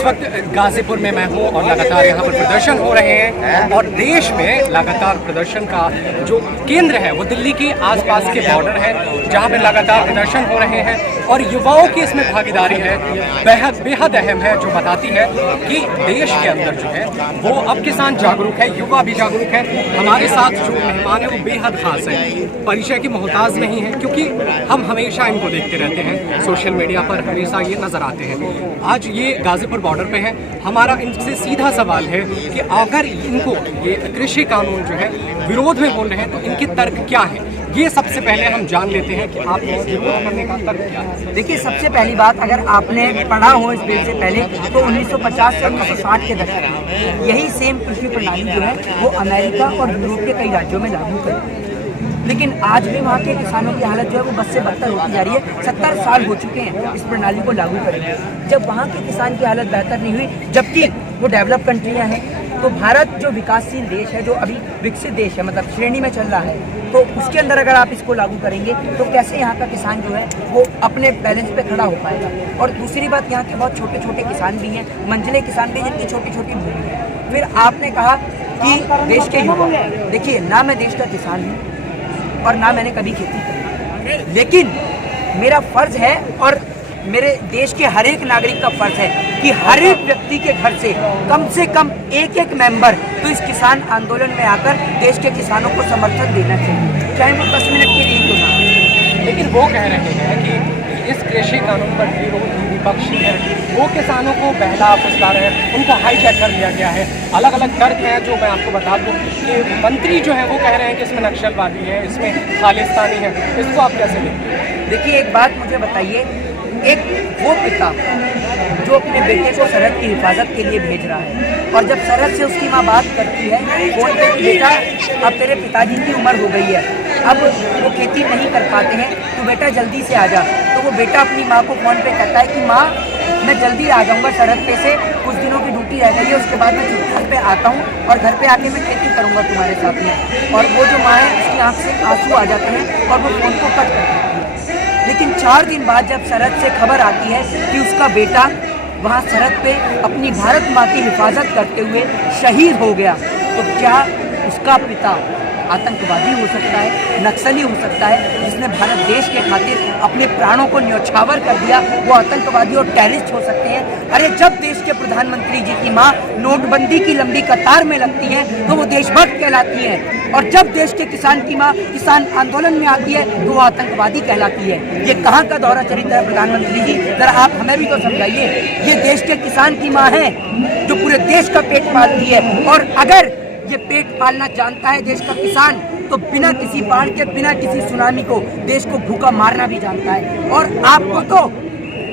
इस वक्त गाजीपुर में मैं हूँ और लगातार यहाँ पर प्रदर्शन हो रहे हैं और देश में लगातार प्रदर्शन का जो केंद्र है वो दिल्ली के आसपास के बॉर्डर है, जहाँ पे लगातार प्रदर्शन हो रहे हैं और युवाओं की इसमें भागीदारी है बेहद अहम है, जो बताती है कि देश के अंदर जो है वो अब किसान जागरूक है, युवा भी जागरूक है। हमारे साथ जो मेहमान है वो बेहद खास है, परिचय की मोहताज नहीं है, क्योंकि हम हमेशा इनको देखते रहते हैं सोशल मीडिया पर, हमेशा ये नजर आते हैं। आज ये गाजीपुर बॉर्डर पे है। हमारा इनसे सीधा सवाल है कि अगर इनको ये कृषि कानून जो है विरोध में बोल रहे हैं तो इनके तर्क क्या है, ये सबसे पहले हम जान लेते हैं कि आप विरोध करने का तर्क क्या है। देखिए, सबसे पहली बात, अगर आपने पढ़ा हो इस बिल से पहले तो 1950 से 1960 के दशक में यही सेम कृषि प्रणाली जो है वो अमेरिका और यूरोप के कई राज्यों में लागू करी, लेकिन आज भी वहाँ के किसानों की हालत जो है वो बद से बदतर होती जा रही है। 70 साल हो चुके हैं इस प्रणाली को लागू करने, जब वहाँ के किसान की हालत बेहतर नहीं हुई, जबकि वो डेवलप कंट्रियाँ हैं। तो भारत जो विकासशील देश है, जो अभी विकसित देश है, मतलब श्रेणी में चल रहा है, तो उसके अंदर अगर आप इसको लागू करेंगे तो कैसे यहाँ का किसान जो है वो अपने बैलेंस पे खड़ा हो पाएगा। और दूसरी बात, यहाँ के बहुत छोटे छोटे किसान भी हैं, मंझले किसान भी, जिनकी छोटी छोटी भूमि है। फिर आपने कहा कि देश के युवा, देखिए ना मैं देश का किसान हूँ और ना मैंने कभी खेती की, लेकिन मेरा फर्ज है और मेरे देश के हर एक नागरिक का फर्ज है कि हर एक व्यक्ति के घर से कम एक मेंबर तो इस किसान आंदोलन में आकर देश के किसानों को समर्थन देना चाहिए, चाहे वो 10 मिनट के लिए क्यों ना। लेकिन वो कह रहे हैं कि इस कृषि कानून पर विपक्षी है, वो किसानों को बहला फुसला रहे हैं, उनको हाईजैक कर दिया गया है। अलग अलग तर्क हैं जो मैं आपको बता दूं कि मंत्री जो है वो कह रहे हैं कि इसमें नक्सलवादी है, इसमें खालिस्तानी है। इसको आप कैसे देखते हैं? देखिए, एक बात मुझे बताइए, एक वो पिता जो अपने बेटे को सरहद की हिफाजत के लिए भेज रहा है और जब सरहद से उसकी माँ बात करती है फोन पे कि बेटा अब तेरे पिताजी की उम्र हो गई है, अब वो खेती नहीं कर पाते हैं, तो बेटा जल्दी से आ जा, तो वो बेटा अपनी माँ को फ़ोन पे कहता है कि माँ मैं जल्दी आ जाऊँगा, सरहद पे से कुछ दिनों की ड्यूटी रह गई है, उसके बाद मैं छुट्टी पे आता हूँ और घर पे आके मैं खेती करूँगा तुम्हारे साथ में। और वो जो माँ है उसकी आँख से आंसू आ जाते हैं और वो फ़ोन को कट कर देती है। लेकिन 4 दिन बाद जब सरहद से खबर आती है कि उसका बेटा वहाँ सरहद पे अपनी भारत माँ की हिफाजत करते हुए शहीद हो गया, तो क्या उसका पिता आतंकवादी हो सकता है, नक्सली हो सकता है, जिसने भारत देश के खातिर अपने प्राणों को न्यौछावर कर दिया, वो आतंकवादी और टेररिस्ट हो सकते हैं? अरे जब देश के प्रधानमंत्री जी की माँ नोटबंदी की लंबी कतार में लगती है तो वो देशभक्त कहलाती है, और जब देश के किसान की माँ किसान आंदोलन में आती है तो वो आतंकवादी कहलाती है। ये कहाँ का दौरा चरित्र है प्रधानमंत्री जी, जरा आप हमें भी तो समझाइए। ये देश के किसान की माँ है जो पूरे देश का पेट पालती है, और अगर ये पेट पालना जानता है देश का किसान तो बिना किसी बाढ़ के, बिना किसी सुनामी को देश को भूखा मारना भी जानता है। और आपको तो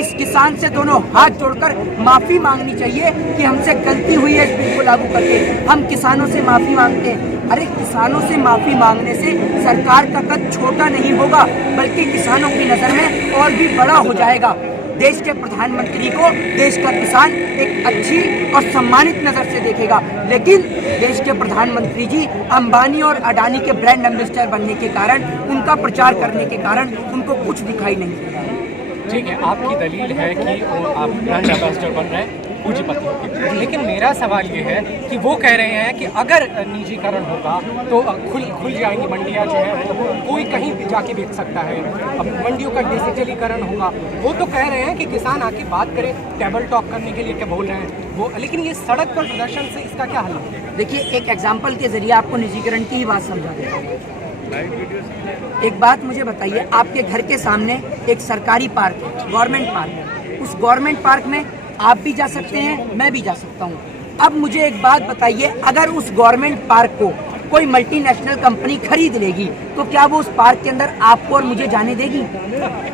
इस किसान से दोनों हाथ जोड़कर माफी मांगनी चाहिए कि हमसे गलती हुई है इस बिल को लागू करके, हम किसानों से माफी मांगते हैं। अरे किसानों से माफी मांगने से सरकार का कद छोटा नहीं होगा, बल्कि किसानों की नजर में और भी बड़ा हो जाएगा। देश के प्रधानमंत्री को देश का किसान एक अच्छी और सम्मानित नज़र से देखेगा, लेकिन देश के प्रधानमंत्री जी अंबानी और अडानी के ब्रांड एम्बेसडर बनने के कारण, उनका प्रचार करने के कारण उनको कुछ दिखाई नहीं दे रहा है। ठीक है, आपकी दलील है कि आप ब्रांड एम्बेसडर बन रहे हैं पूंजीपतियों के, लेकिन मेरा सवाल ये है कि वो कह रहे हैं कि अगर निजीकरण होगा तो खुल जाएंगी मंडियाँ जो है, मतलब कोई कहीं भी जाके बेच सकता है। अब मंडियों का डिजिटलीकरण होगा, वो तो कह रहे हैं कि किसान आके बात करें, टेबल टॉक करने के लिए क्या बोल रहे हैं वो, लेकिन ये सड़क पर प्रदर्शन से इसका क्या हल है? देखिए, एक एग्जाम्पल के जरिए आपको निजीकरण की ही बात समझा देता हूँ। एक बात मुझे बताइए, आपके घर के सामने एक सरकारी पार्क है, गवर्नमेंट पार्क है, उस गवर्नमेंट पार्क में आप भी जा सकते हैं, मैं भी जा सकता हूँ। अब मुझे एक बात बताइए, अगर उस गवर्नमेंट पार्क को कोई मल्टीनेशनल कंपनी खरीद लेगी तो क्या वो उस पार्क के अंदर आपको और मुझे जाने देगी?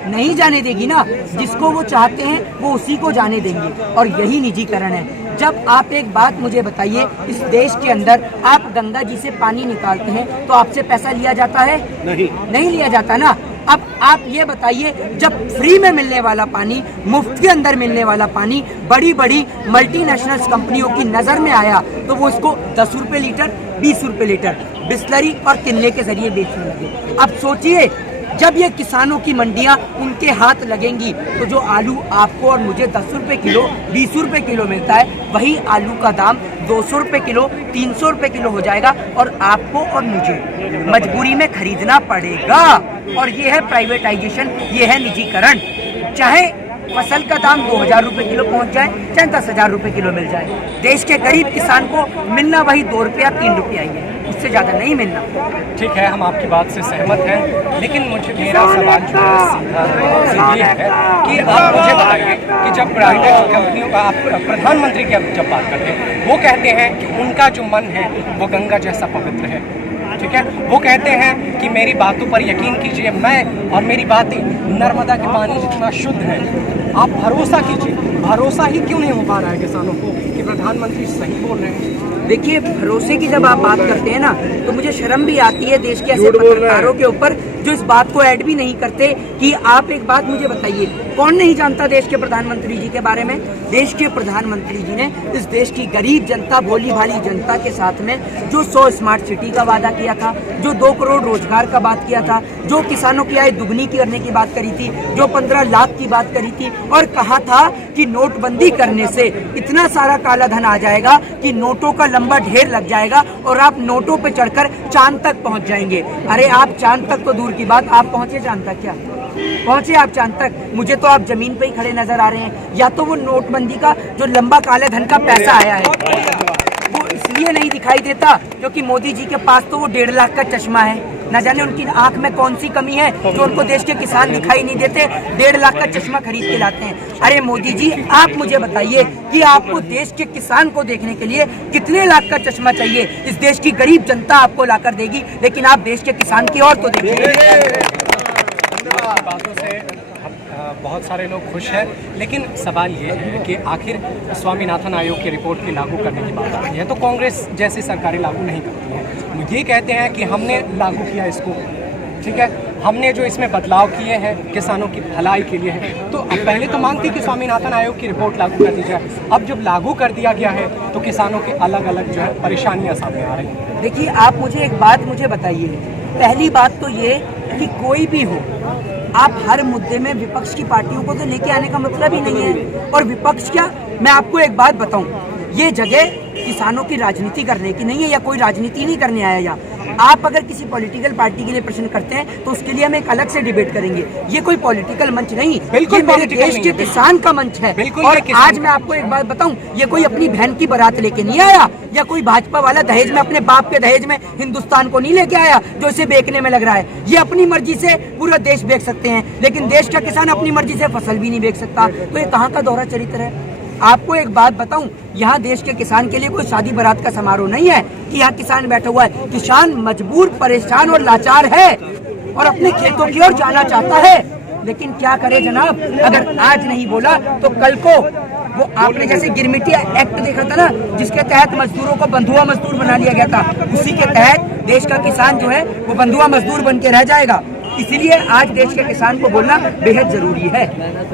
नहीं जाने देगी ना। जिसको वो चाहते हैं वो उसी को जाने देंगे, और यही निजीकरण है। जब आप एक बात मुझे बताइए, इस देश के अंदर आप गंगा जी से पानी निकालते हैं तो आपसे पैसा लिया जाता है? नहीं लिया जाता ना। अब आप ये बताइए, जब फ्री में मिलने वाला पानी, मुफ्त के अंदर मिलने वाला पानी बड़ी बड़ी मल्टीनेशनल कंपनियों की नज़र में आया तो वो इसको 10 रुपये लीटर, 20 रुपये लीटर बिस्लरी और किनले के जरिए बेचने लगे। अब सोचिए, जब ये किसानों की मंडियां उनके हाथ लगेंगी तो जो आलू आपको और मुझे 10 रुपए किलो 20 रुपए किलो मिलता है, वही आलू का दाम 200 रुपए किलो 300 रुपए किलो हो जाएगा और आपको और मुझे मजबूरी में खरीदना पड़ेगा। और ये है प्राइवेटाइजेशन, ये है निजीकरण। चाहे फसल का दाम 2000 रुपए किलो पहुंच जाए, चाहे 10,000 रुपए किलो मिल जाए, देश के गरीब किसान को मिलना वही 2 रुपया 3 रुपया ही है, उससे ज्यादा नहीं मिलना। ठीक है, हम आपकी बात से सहमत हैं, लेकिन मुझे मेरा सवाल जो है सीधा ये है कि आप मुझे बताइए कि जब प्राइवेट कंपनियों का आप प्रधानमंत्री की जब बात करते हैं, वो कहते हैं कि उनका जो मन है वो गंगा जैसा पवित्र है, ठीक है। वो कहते हैं कि मेरी बातों पर यकीन कीजिए, मैं और मेरी बातें नर्मदा के पानी जितना शुद्ध है। आप भरोसा कीजिए, भरोसा ही क्यों नहीं हो पा रहा है किसानों को कि प्रधानमंत्री सही बोल रहे हैं? देखिए, भरोसे की जब आप बात करते हैं ना, तो मुझे शर्म भी आती है देश के ऐसे पत्रकारों के ऊपर जो इस बात को ऐड भी नहीं करते कि आप एक बात मुझे बताइए, कौन नहीं जानता देश के प्रधानमंत्री जी के बारे में? देश के प्रधानमंत्री जी ने इस देश की गरीब जनता, भोली भाली जनता के साथ में जो 100 स्मार्ट सिटी का वादा किया था, जो 2 करोड़ रोजगार का बात किया था, जो किसानों की आय दुगनी करने की बात करी थी, जो 15 लाख की बात करी थी, और कहा था कि नोटबंदी करने से इतना सारा काला धन आ जाएगा कि नोटों का लंबा ढेर लग जाएगा और आप नोटों पे चढ़कर चांद तक पहुंच जाएंगे। अरे आप चांद तक तो दूर की बात, आप पहुंचे चांद तक? क्या पहुंचे आप चांद तक? मुझे तो आप जमीन पे ही खड़े नजर आ रहे हैं। या तो वो नोटबंदी का जो लंबा काले धन का पैसा आया है वो इसलिए नहीं दिखाई देता क्योंकि मोदी जी के पास तो वो 1.5 लाख का चश्मा है। न जाने उनकी आंख में कौन सी कमी है जो उनको देश के किसान दिखाई नहीं देते, 1.5 लाख का चश्मा खरीद के लाते हैं। अरे मोदी जी, आप मुझे बताइए कि आपको देश के किसान को देखने के लिए कितने लाख का चश्मा चाहिए? इस देश की गरीब जनता आपको लाकर देगी, लेकिन आप देश के किसान की ओर तो देखिए। बातों से बहुत सारे लोग खुश हैं, लेकिन सवाल ये है कि आखिर स्वामीनाथन आयोग की रिपोर्ट की लागू करने की बात आती है तो कांग्रेस जैसी सरकारें लागू नहीं करती हैं। ये कहते हैं कि हमने लागू किया इसको, ठीक है, हमने जो इसमें बदलाव किए हैं किसानों की भलाई के लिए है। तो अब पहले तो मांग थी कि स्वामीनाथन आयोग की रिपोर्ट लागू कर दी जाए, अब जब लागू कर दिया गया है तो किसानों के अलग अलग जो है परेशानियाँ सामने आ रही हैं। देखिए, आप मुझे एक बात मुझे बताइए, पहली बात तो ये कि कोई भी हो, आप हर मुद्दे में विपक्ष की पार्टियों को तो लेके आने का मतलब ही नहीं है। और विपक्ष क्या, मैं आपको एक बात बताऊं, ये जगह किसानों की राजनीति करने की नहीं है या कोई राजनीति नहीं करने आया यहाँ। आप अगर किसी पॉलिटिकल पार्टी के लिए प्रश्न करते हैं तो उसके लिए हम एक अलग से डिबेट करेंगे। ये कोई पॉलिटिकल मंच नहीं, बिल्कुल मेरे देश के किसान का मंच है। और आज मैं आपको एक बात बताऊं, ये कोई अपनी बहन की बारात लेके नहीं आया या कोई भाजपा वाला दहेज में अपने बाप के दहेज में हिंदुस्तान को नहीं लेके आया जो इसे बेचने में लग रहा है। ये अपनी मर्जी से पूरा देश बेच सकते हैं, लेकिन देश का किसान अपनी मर्जी से फसल भी नहीं बेच सकता। तो ये कहाँ का दोहरा चरित्र है? आपको एक बात बताऊं, यहाँ देश के किसान के लिए कोई शादी बारात का समारोह नहीं है कि यहाँ किसान बैठा हुआ है। किसान मजबूर, परेशान और लाचार है और अपने खेतों की ओर जाना चाहता है, लेकिन क्या करे जनाब, अगर आज नहीं बोला तो कल को वो आपने जैसे गिरमिटी एक्ट देखा था ना, जिसके तहत मजदूरों को बंधुआ मजदूर बना लिया गया था, उसी के तहत देश का किसान जो है वो बंधुआ मजदूर बन के रह जाएगा। इसीलिए आज देश के किसान को बोलना बेहद जरूरी है।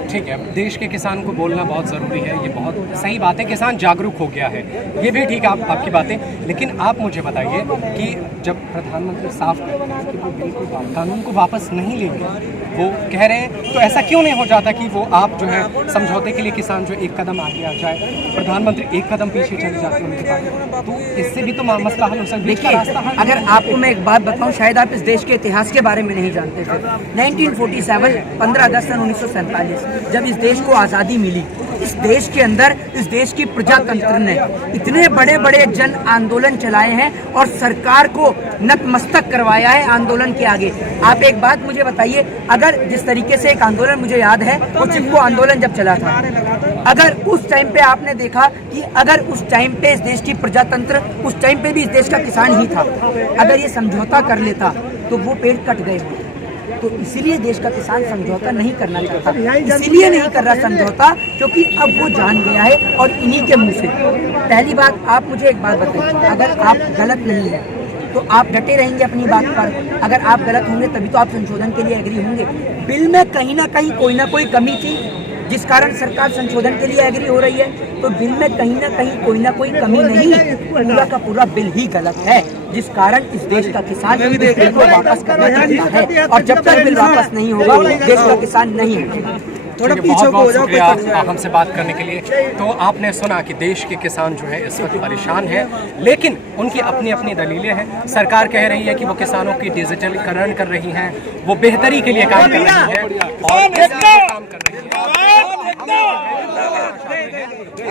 ठीक है, देश के किसान को बोलना बहुत ज़रूरी है, ये बहुत सही बात है, किसान जागरूक हो गया है, ये भी ठीक है आपकी बातें। लेकिन आप मुझे बताइए कि जब प्रधानमंत्री साफ कह रहे हैं कि वो बिल्कुल कानून को वापस नहीं लेंगे, वो कह रहे हैं, तो ऐसा क्यों नहीं हो जाता कि वो आप जो है समझौते के लिए किसान जो एक कदम आगे आ जाए, प्रधानमंत्री एक कदम पीछे चले जाते हैं उनके पास, तो इससे भी तो मसला हल हो सकता है। देखिए, अगर आपको मैं एक बात बताऊं, शायद आप इस देश के इतिहास के बारे में नहीं जानते थे। 1947 15 अगस्त 1947 जब इस देश को आज़ादी मिली, इस देश के अंदर इस देश की प्रजातंत्र ने इतने बड़े बड़े जन आंदोलन चलाए हैं और सरकार को नतमस्तक करवाया है आंदोलन के आगे। आप एक बात मुझे बताइए, अगर जिस तरीके से एक आंदोलन मुझे याद है, वो चिपको आंदोलन जब चला था, अगर उस टाइम पे आपने देखा कि अगर उस टाइम पे इस देश की प्रजातंत्र, उस टाइम पे भी इस देश का किसान ही था, अगर ये समझौता कर लेता तो वो पेड़ कट गए होते। तो इसीलिए देश का किसान समझौता नहीं करना चाहता, इसीलिए नहीं कर रहा समझौता क्योंकि अब वो जान गया है। और इन्हीं के मुंह से पहली बात, आप मुझे एक बात बताइए, अगर आप गलत नहीं है तो आप डटे रहेंगे अपनी बात पर, अगर आप गलत होंगे तभी तो आप संशोधन के लिए एग्री होंगे। बिल में कहीं ना कहीं कोई ना कोई कमी थी जिस कारण सरकार संशोधन के लिए एग्री हो रही है। तो बिल में कहीं ना कोई कमी नहीं, पूरा का पूरा बिल ही गलत है, जिस कारण इस देश का किसान इस बिल को वापस करना चाहता है। और जब तक बिल वापस नहीं होगा देश का किसान नहीं उठेगा। थोड़ा पीछे बहुत शुक्रिया हमसे बात करने के लिए। तो आपने सुना कि देश के किसान जो है इस वक्त परेशान है, लेकिन उनकी अपनी अपनी दलीलें हैं। सरकार कह रही है कि वो किसानों की डिजिटलीकरण कर रही हैं, वो बेहतरी के लिए काम कर रही है और काम कर रही है।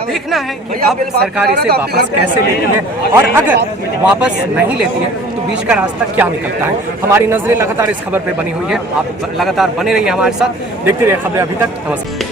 देखना है कि अब सरकार इसे वापस कैसे लेती है, और अगर वापस नहीं लेती है तो बीच का रास्ता क्या निकलता है। हमारी नजरें लगातार इस खबर पे बनी हुई है, आप लगातार बने रहिए हमारे साथ, देखते रहिए खबरें अभी तक। नमस्कार।